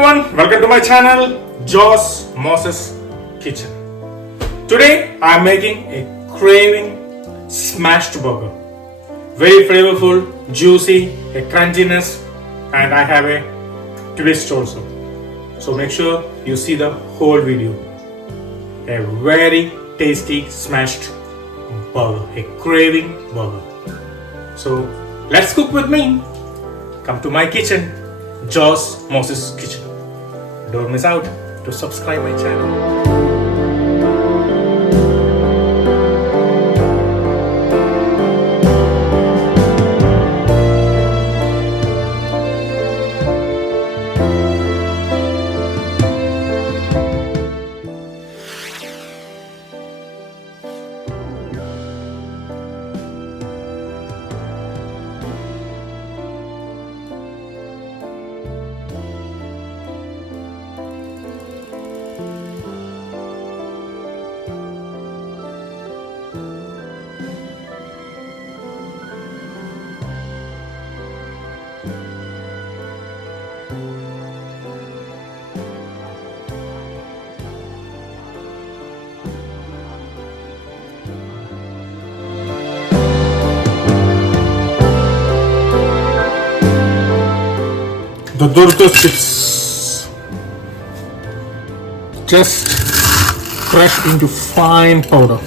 everyone, welcome to my channel, Joss Moses Kitchen. Today I am making a craving smashed burger. Very flavorful, juicy, a crunchiness, and I have a twist also. So make sure you see the whole video. A very tasty smashed burger, a craving burger. So let's cook with me. Come to my kitchen, Joss Moses Kitchen. Don't miss out to subscribe my channel. The Ularthu chips just crushed into fine powder.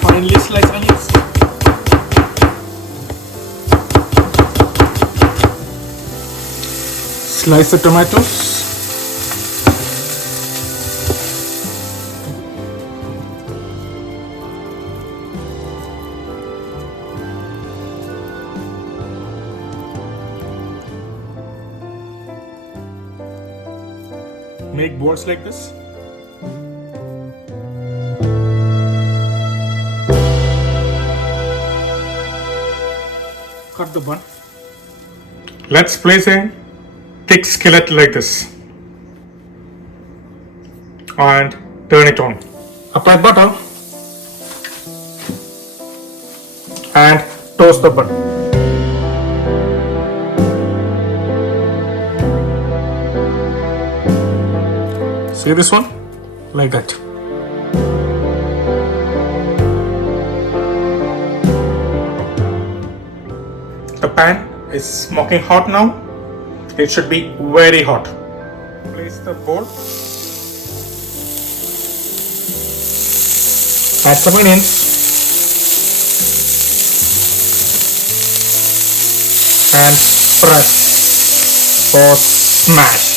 Finely sliced onions. Slice the tomatoes. Make balls like this. Cut the bun. Let's place a thick skillet like this and turn it on. Apply butter and toast the bun. See this one? Like that. The pan is smoking hot now. It should be very hot. Place the bowl. Add some onions. And press or smash.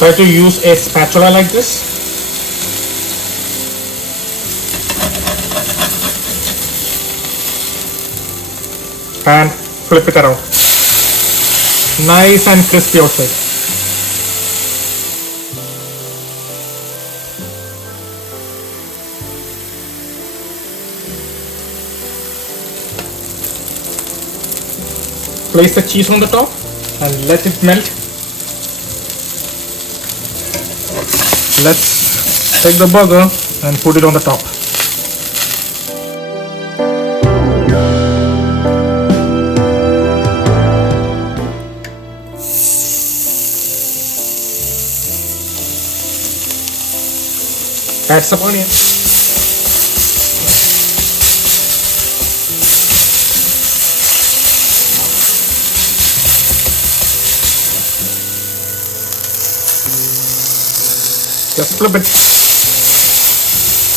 Try to use a spatula like this. And flip it around. Nice and crispy outside. Place the cheese on the top and let it melt. Let's take the burger and put it on the top. Add some onions. Just flip it.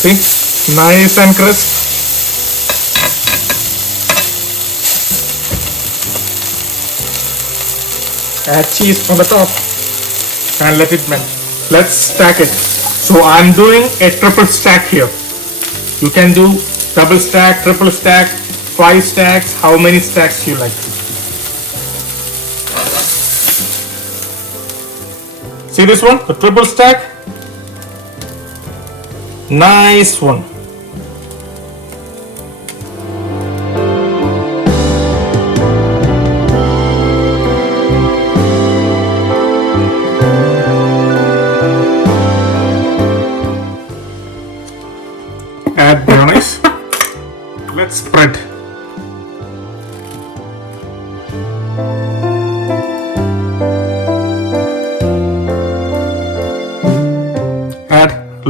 See? Nice and crisp. Add cheese on the top and let it melt. Let's stack it. So I'm doing a triple stack here. You can do double stack, triple stack, 5 stacks, how many stacks you like. See this one? The triple stack? Nice one.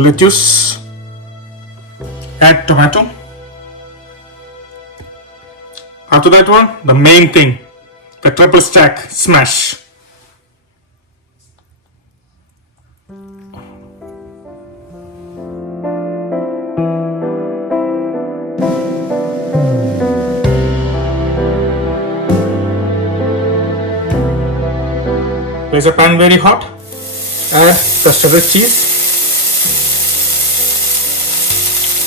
lettuce, add tomato. After that one, the main thing, the triple stack smash. Place a pan very hot, add the shredded cheese,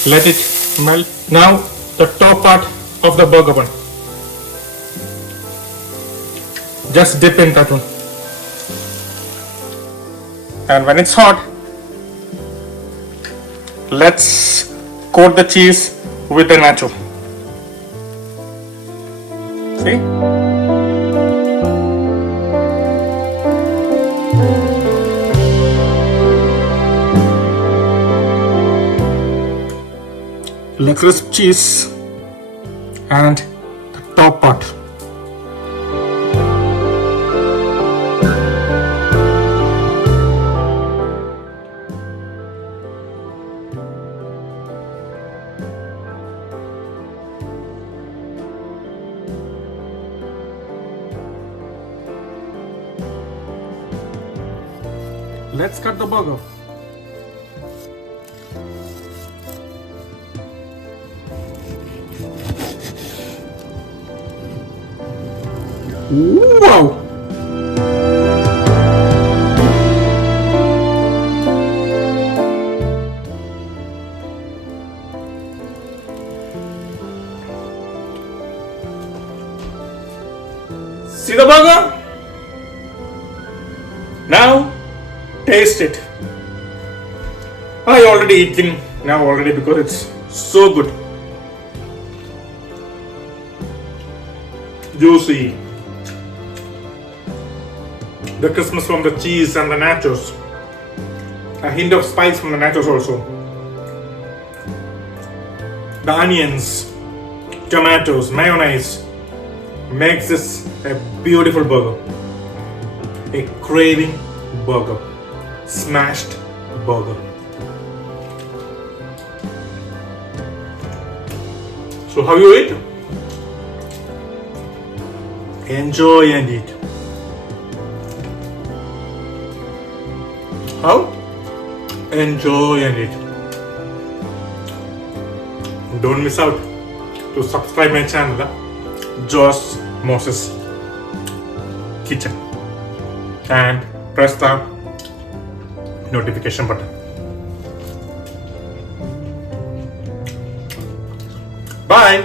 let it melt. Now the top part of the burger bun, just dip in that one, and when it's hot, let's coat the cheese with the nacho. See? The crisp cheese and the top part. Let's cut the burger. Wow! See the burger? Now taste it. I already eaten now already because it's so good. Juicy. The crispness from the cheese and the nachos. A hint of spice from the nachos also. The onions, tomatoes, mayonnaise makes this a beautiful burger. A craving burger. Smashed burger. So how you eat? Enjoy and eat. How? Enjoy and eat. Don't miss out to subscribe my channel, Josh Moses Kitchen, and press the notification button. Bye.